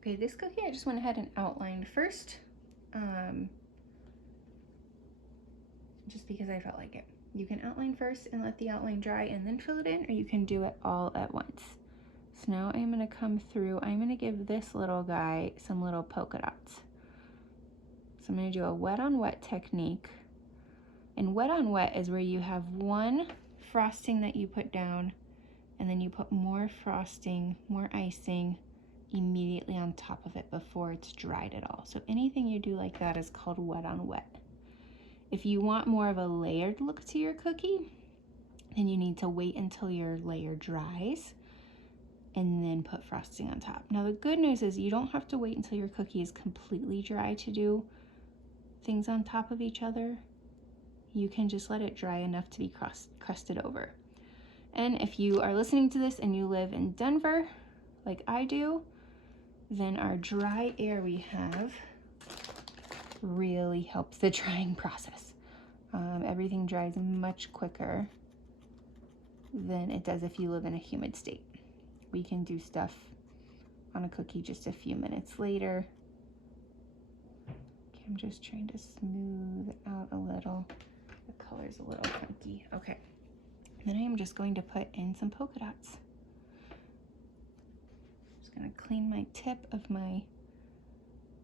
Okay, this cookie I just went ahead and outlined first, just because I felt like it. You can outline first and let the outline dry and then fill it in, or you can do it all at once. So now I'm gonna come through, I'm gonna give this little guy some little polka dots. So I'm gonna do a wet on wet technique. And wet on wet is where you have one frosting that you put down, and then you put more frosting, more icing immediately on top of it before it's dried at all. So anything you do like that is called wet on wet. If you want more of a layered look to your cookie, then you need to wait until your layer dries and then put frosting on top. Now the good news is you don't have to wait until your cookie is completely dry to do things on top of each other. You can just let it dry enough to be crusted over. And if you are listening to this and you live in Denver, like I do, then our dry air we have really helps the drying process. Everything dries much quicker than it does if you live in a humid state. We can do stuff on a cookie just a few minutes later. Okay, I'm just trying to smooth out a little. The color's a little funky. Okay, then I am just going to put in some polka dots. Just gonna clean my tip of my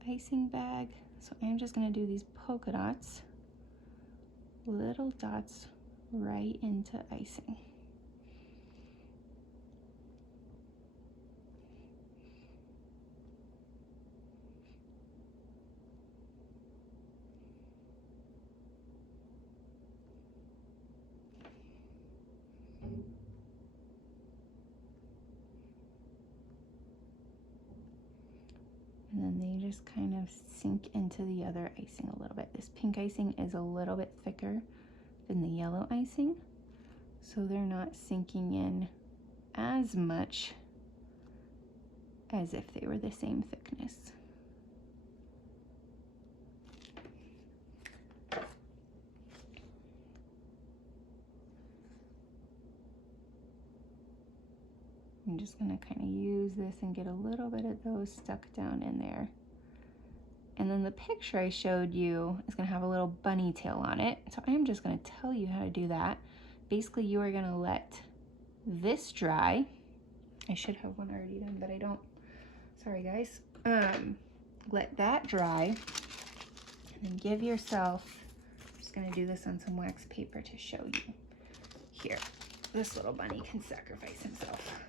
icing bag. So I'm just gonna do these polka dots, little dots right into icing. And then they just kind of sink into the other icing a little bit. This pink icing is a little bit thicker than the yellow icing, so they're not sinking in as much as if they were the same thickness. I'm just gonna kind of use this and get a little bit of those stuck down in there. And then the picture I showed you is gonna have a little bunny tail on it. So I'm just gonna tell you how to do that. Basically, you are gonna let this dry. I should have one already done, but I don't. Sorry, guys. Let that dry, and then give yourself, I'm just gonna do this on some wax paper to show you. Here, this little bunny can sacrifice himself.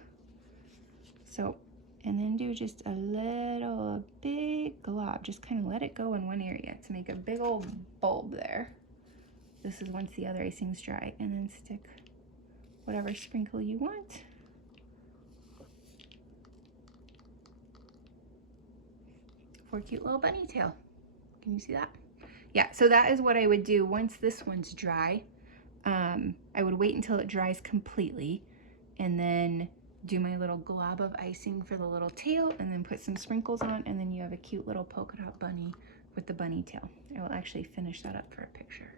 So, and then do just a big glob. Just kind of let it go in one area to make a big old bulb there. This is once the other icing's dry. And then stick whatever sprinkle you want. For a cute little bunny tail. Can you see that? Yeah, so that is what I would do once this one's dry. I would wait until it dries completely and then do my little glob of icing for the little tail and then put some sprinkles on, and then you have a cute little polka dot bunny with the bunny tail. I will actually finish that up for a picture.